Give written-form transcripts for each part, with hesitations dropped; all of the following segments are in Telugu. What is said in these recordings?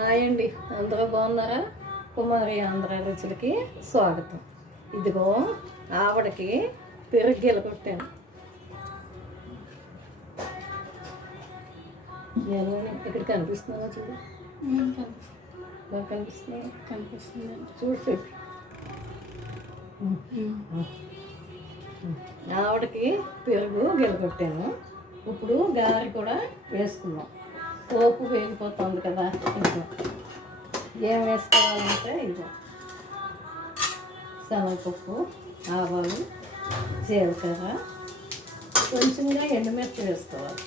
హాయ్ అండి, అందరూ బాగున్నారా? కుమారి ఆంధ్ర రుచులకి స్వాగతం. ఇదిగో ఆవిడకి పెరుగు గెలకొట్టాను. నేను ఇక్కడ కనిపిస్తున్నావా? చూడు, బాగా కనిపిస్తుంది చూడు. ఆవిడకి పెరుగు గెలకొట్టాను. ఇప్పుడు గారి కూడా వేసుకున్నాం. పోపు వేగిపోతుంది కదా. ఇంకా ఏం వేసుకోవాలంటే ఇది శనగపప్పు, ఆవాలు, జీలకర్ర, కొంచెంగా ఎండుమిర్చి వేసుకోవాలి.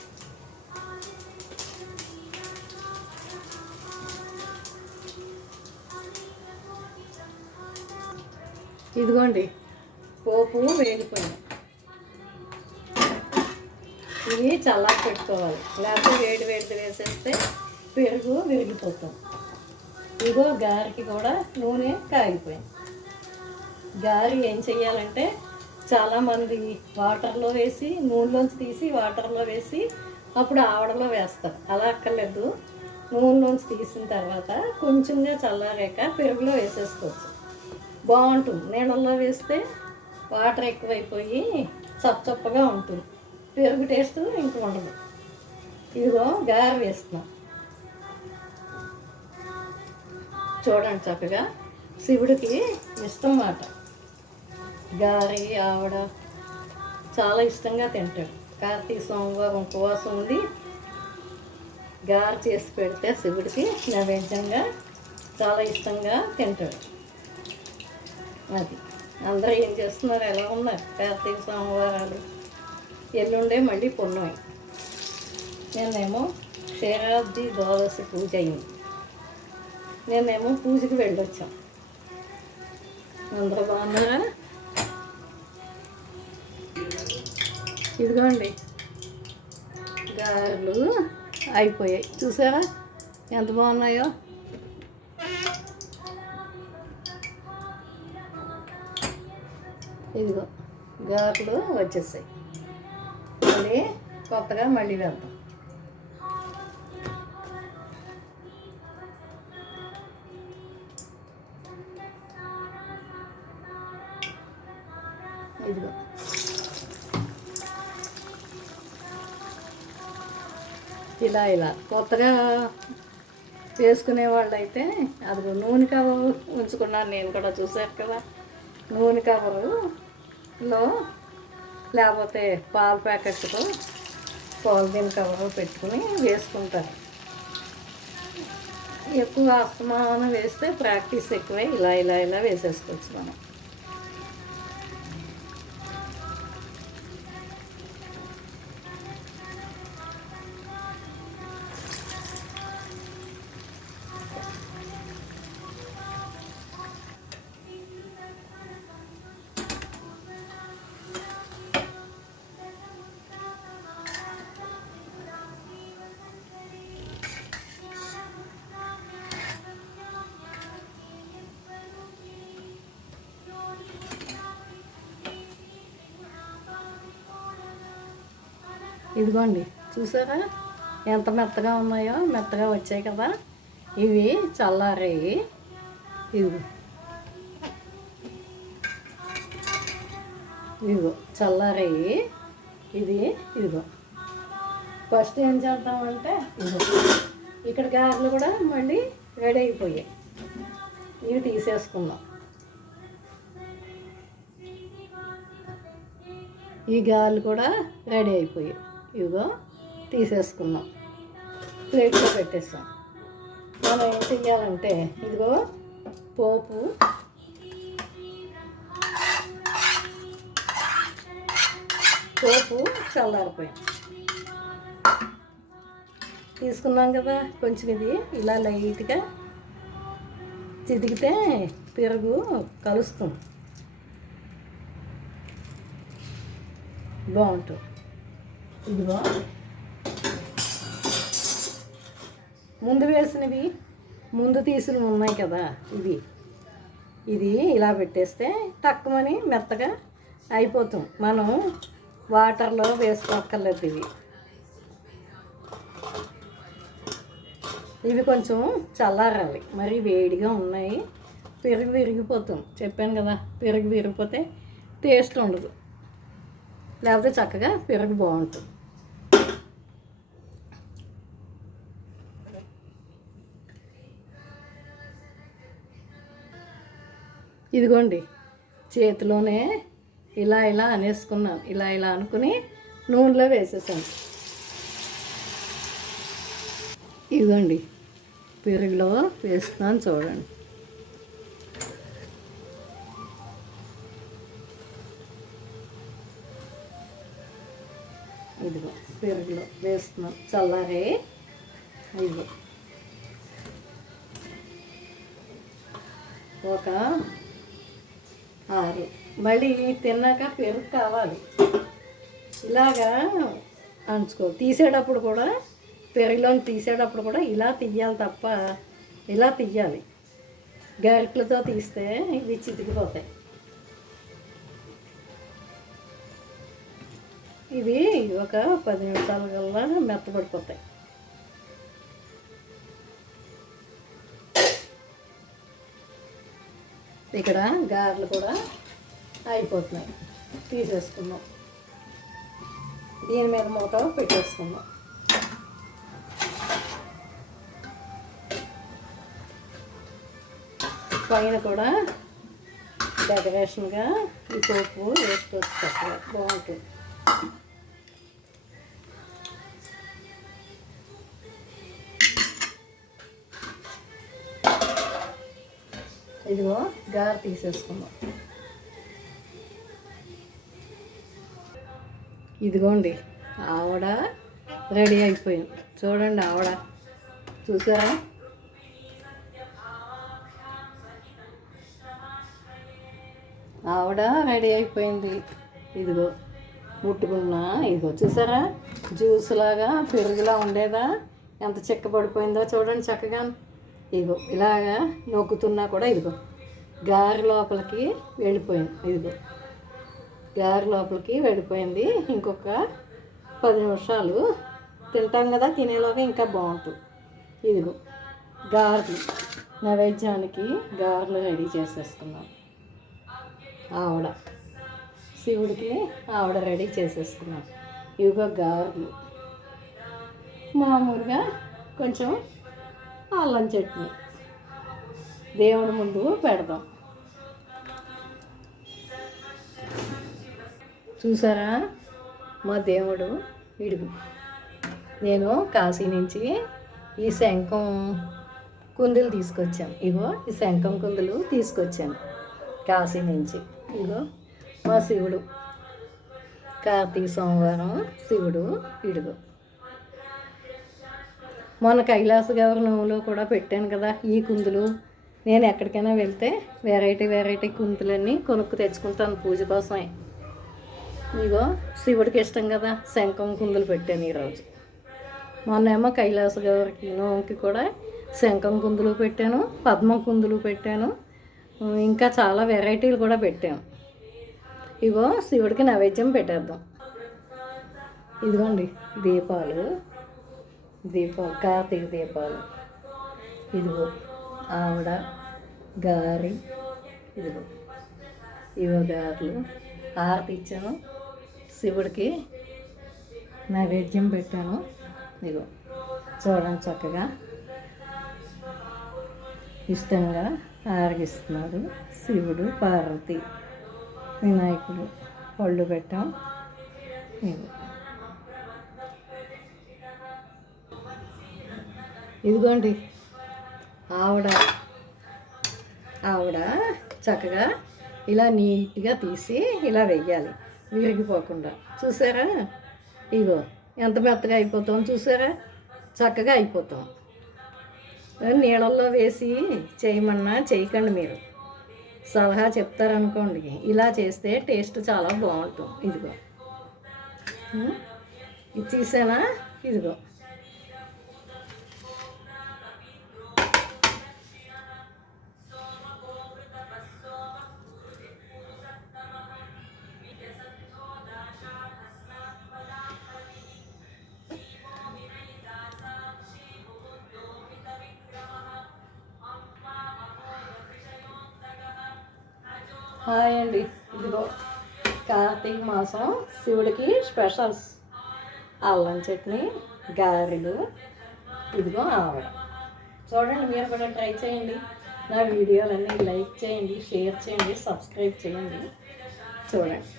ఇదిగోండి, పోపు వేగిపోయింది. ఇవి చల్లారి పెట్టుకోవాలి, లేకపోతే వేడి వేడిది వేసేస్తే పెరుగు విరిగిపోతాం. ఇదిగో గారికి కూడా నూనె కాగిపోయింది. గారి ఏం చెయ్యాలంటే చాలామంది వాటర్లో వేసి, నూనెలోంచి తీసి వాటర్లో వేసి అప్పుడు ఆవడలో వేస్తారు. అలా అక్కర్లేదు. నూనెలోంచి తీసిన తర్వాత కొంచెంగా చల్లారాక పెరుగులో వేసేసుకోవచ్చు. బాగుంటుంది. నీళ్ళల్లో వేస్తే వాటర్ ఎక్కువైపోయి చప్పగా ఉంటుంది. పెరుగు టేస్ట్ ఇంక ఉండదు. ఇదిగో గారె వేస్తున్నాం. చూడండి, చక్కగా శివుడికి ఇష్టం మాట. గారి ఆవిడ చాలా ఇష్టంగా తింటాడు. కార్తీక సోమవారం ఉపవాసం ఉండి గారె చేసి పెడితే శివుడికి నైవేద్యంగా చాలా ఇష్టంగా తింటాడు. అది అందరూ ఏం చేస్తున్నారు? ఎలా ఉన్నారు? కార్తీక సోమవారాలు ఎల్లుండే మళ్ళీ పున్నమి. నేనేమో క్షీరాబ్ది ద్వాదశి పూజ అయింది. నేనేమో పూజకి వెళ్ళొచ్చాం. అందరూ బాగున్నారా? ఇదిగోండి, గారెలు అయిపోయాయి. చూసారా ఎంత బాగున్నాయో? ఇదిగో గారెలు వచ్చేసాయి. మళ్ళీ కొత్తగా మళ్ళీ వేద్దాం. ఇదిగో ఇలా కొత్తగా చేసుకునే వాళ్ళు అయితే అదిగో నూనె కవరు ఉంచుకున్నాను నేను కూడా. చూసారు కదా, నూనె కవరులో లేకపోతే పాల ప్యాకెట్తో పాలిథీన్ కవర్ పెట్టుకుని వేసుకుంటారు. ఎక్కువ అస్తమానం వేస్తే ప్రాక్టీస్ ఎక్కువై ఇలా వేసేసుకోవచ్చు మనం. ఇదిగోండి, చూసారా ఎంత మెత్తగా ఉన్నాయో? మెత్తగా వచ్చాయి కదా. ఇవి చల్లారాయి. ఇదిగో చల్లారాయి. ఇదిగో ఫస్ట్ ఏం చేద్దామంటే ఇక్కడ గారెలు కూడా మళ్ళీ రెడీ అయిపోయాయి. ఇవి తీసేసుకుందాం. ఈ గారెలు కూడా రెడీ అయిపోయాయి. ఇదిగో తీసేసుకున్నాం, ప్లేట్లో పెట్టేస్తాం. మనం ఏం చెయ్యాలంటే ఇదిగో పోపు చల్లారిపోయాం. తీసుకున్నాం కదా, కొంచెం ఇది ఇలా లైట్గా చితికితే పెరుగు కలుస్తుంది, బాగుంటుంది. ఇదిగో ముందు వేసినవి, ముందు తీసినవి ఉన్నాయి కదా, ఇది ఇలా పెట్టేస్తే తక్కువని మెత్తగా అయిపోతాం. మనం వాటర్లో వేసుకోక్కర్లేదు. ఇవి ఇవి కొంచెం చల్లారాలి, మరి వేడిగా ఉన్నాయి. పెరుగు విరిగిపోతుంది, చెప్పాను కదా, పెరుగు విరిగిపోతే టేస్ట్ ఉండదు, లేకపోతే చక్కగా పెరుగు బాగుంటుంది. ఇదిగోండి, చేతిలోనే ఇలా ఇలా అనేసుకున్నాను, ఇలా ఇలా అనుకుని నూనెలో వేసేసాను. ఇదిగోండి, పెరుగులో వేస్తున్నాను చూడండి. ఇదిగో పెరుగులో వేస్తున్నాం చల్లారే. ఇదిగో ఒక 6, మళ్ళీ తిన్నాక పెరుగు కావాలి. ఇలాగా తీసేటప్పుడు కూడా, పెరుగులోని తీసేటప్పుడు కూడా ఇలా తీయాలి తప్ప, ఇలా తీయాలి. గరిటెలతో తీస్తే ఇవి చితికిపోతాయి. ఇవి ఒక 10 నిమిషాల కల్లా మెత్తబడిపోతాయి. ఇక్కడ గారెలు కూడా అయిపోతున్నాయి, తీసేసుకుందాం. దీని మీద మూత పెట్టేసుకుందాం. పైన కూడా డెకరేషన్గా ఈ పోపు వేసుకోవచ్చు, చక్కగా బాగుంటుంది. ఇదిగో గారె తీసేసుకుందాం. ఇదిగోండి, ఆవడ రెడీ అయిపోయింది. చూడండి, ఆవడ చూసారా? ఆవడ రెడీ అయిపోయింది. ఇదిగో ముట్టుకున్నా, ఇదిగో చూసారా, జ్యూస్ లాగా పెరుగులా ఉండేదా ఎంత చిక్కబడిపోయిందో చూడండి చక్కగా. ఇదిగో ఇలాగా నొక్కుతున్నా కూడా ఇదిగో గారె లోపలికి వెళ్ళిపోయింది. ఇదిగో గారె లోపలికి వెళ్ళిపోయింది. ఇంకొక 10 నిమిషాలు తింటాం కదా, తినేలోగా ఇంకా బాగుంటుంది. ఇదిగో గారెలు, నైవేద్యానికి గారెలు రెడీ చేసేసుకున్నాం. ఆవిడ శివుడికి ఆవిడ రెడీ చేసేసుకున్నాం. ఇవిగో గారెలు, మామూలుగా కొంచెం అల్లం చట్నీ దేవుడి ముందు పెడదాం. చూసారా మా దేవుడు ఇడుగు. నేను కాశీ నుంచి ఈ శంఖం కుందులు తీసుకొచ్చాను. ఇగో ఈ శంఖం కుందులు తీసుకొచ్చాను కాశీ నుంచి. ఇగో మా శివుడు, కార్తీక సోమవారం శివుడు ఇడుగు. మొన్న కైలాస గౌరవంలో కూడా పెట్టాను కదా ఈ కుందులు. నేను ఎక్కడికైనా వెళ్తే వెరైటీ కుందులన్నీ కొనుక్కు తెచ్చుకుంటాను పూజ కోసమే. ఇగో శివుడికి ఇష్టం కదా, శంఖం కుందులు పెట్టాను ఈరోజు. మొన్నేమో కైలాస గౌరికి కూడా శంఖం కుందులు పెట్టాను, పద్మం కుందులు పెట్టాను, ఇంకా చాలా వెరైటీలు కూడా పెట్టాను. ఇగో శివుడికి నైవేద్యం పెట్టేద్దాం. ఇదిగోండి దీపాలు, కార్తీక దీపాలు. ఇదిగో ఆవిడ గారి, ఇవో గారెలు, హారతి ఇచ్చాను, శివుడికి నైవేద్యం పెట్టాను. ఇదిగో చూడండి చక్కగా ఇష్టంగా ఆరగిస్తున్నాడు శివుడు, పార్వతి, వినాయకుడు పళ్ళు పెట్టాం. ఇదిగోండి ఆవిడ చక్కగా ఇలా నీట్గా తీసి ఇలా వెయ్యాలి, విరిగిపోకుండా. చూసారా, ఇగో ఎంత మెత్తగా అయిపోతాం చూసారా, చక్కగా అయిపోతాం. నీళ్ళల్లో వేసి చేయమన్నా చేయకండి, మీరు సలహా చెప్తారనుకోండి. ఇలా చేస్తే టేస్ట్ చాలా బాగుంటుంది. ఇదిగో ఇది తీసానా, ఇదిగో హాయ్ అండి. ఇదిగో కార్తీక మాసం శివుడికి స్పెషల్స్ అల్లం చట్నీ, గారెలు, ఇదిగో ఆవడ. చూడండి, మీరు కూడా ట్రై చేయండి. నా వీడియోలన్నీ లైక్ చేయండి, షేర్ చేయండి, సబ్స్క్రైబ్ చేయండి. చూడండి,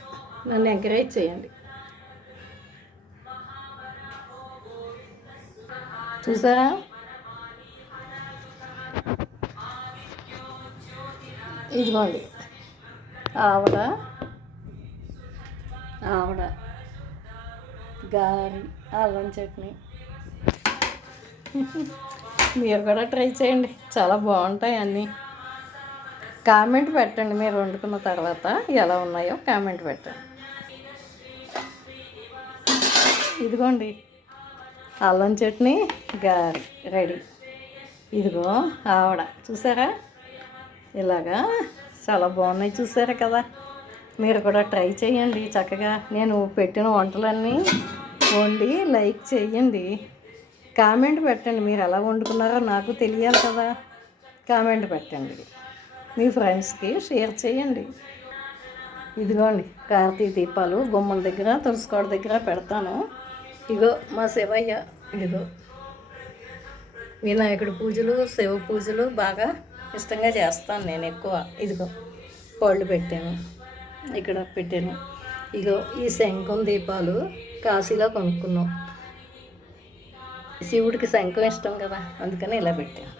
నన్ను ఎంకరేజ్ చేయండి. చూసారా? ఇదిగోండి ఆవడ, గారి, అల్లం చట్నీ. మీరు కూడా ట్రై చేయండి, చాలా బాగుంటాయి అన్నీ. కామెంట్ పెట్టండి, మీరు వండుకున్న తర్వాత ఎలా ఉన్నాయో కామెంట్ పెట్టండి. ఇదిగోండి అల్లం చట్నీ, గారి రెడీ. ఇదిగో ఆవడ, చూసారా? ఇలాగా చాలా బాగున్నాయి, చూసారా కదా? మీరు కూడా ట్రై చేయండి చక్కగా. నేను పెట్టిన వంటలన్నీ వండి లైక్ చేయండి, కామెంట్ పెట్టండి. మీరు ఎలా వండుకున్నారో నాకు తెలియాలి కదా. కామెంట్ పెట్టండి, మీ ఫ్రెండ్స్కి షేర్ చేయండి. ఇదిగోండి కార్తీక దీపాలు గుమ్మం దగ్గర, తులసికోట దగ్గర పెడతాను. ఇగో మా శివయ్య, ఇదిగో వినాయకుడి పూజలు, శివ పూజలు బాగా ఇష్టంగా చేస్తాను నేను ఎక్కువ. ఇదిగో పళ్ళు పెట్టాను, ఇక్కడ పెట్టాను. ఇగో ఈ శంఖం దీపాలు కాశీలో కొనుక్కున్నాం. శివుడికి శంఖం ఇష్టం కదా, అందుకని ఇలా పెట్టాను.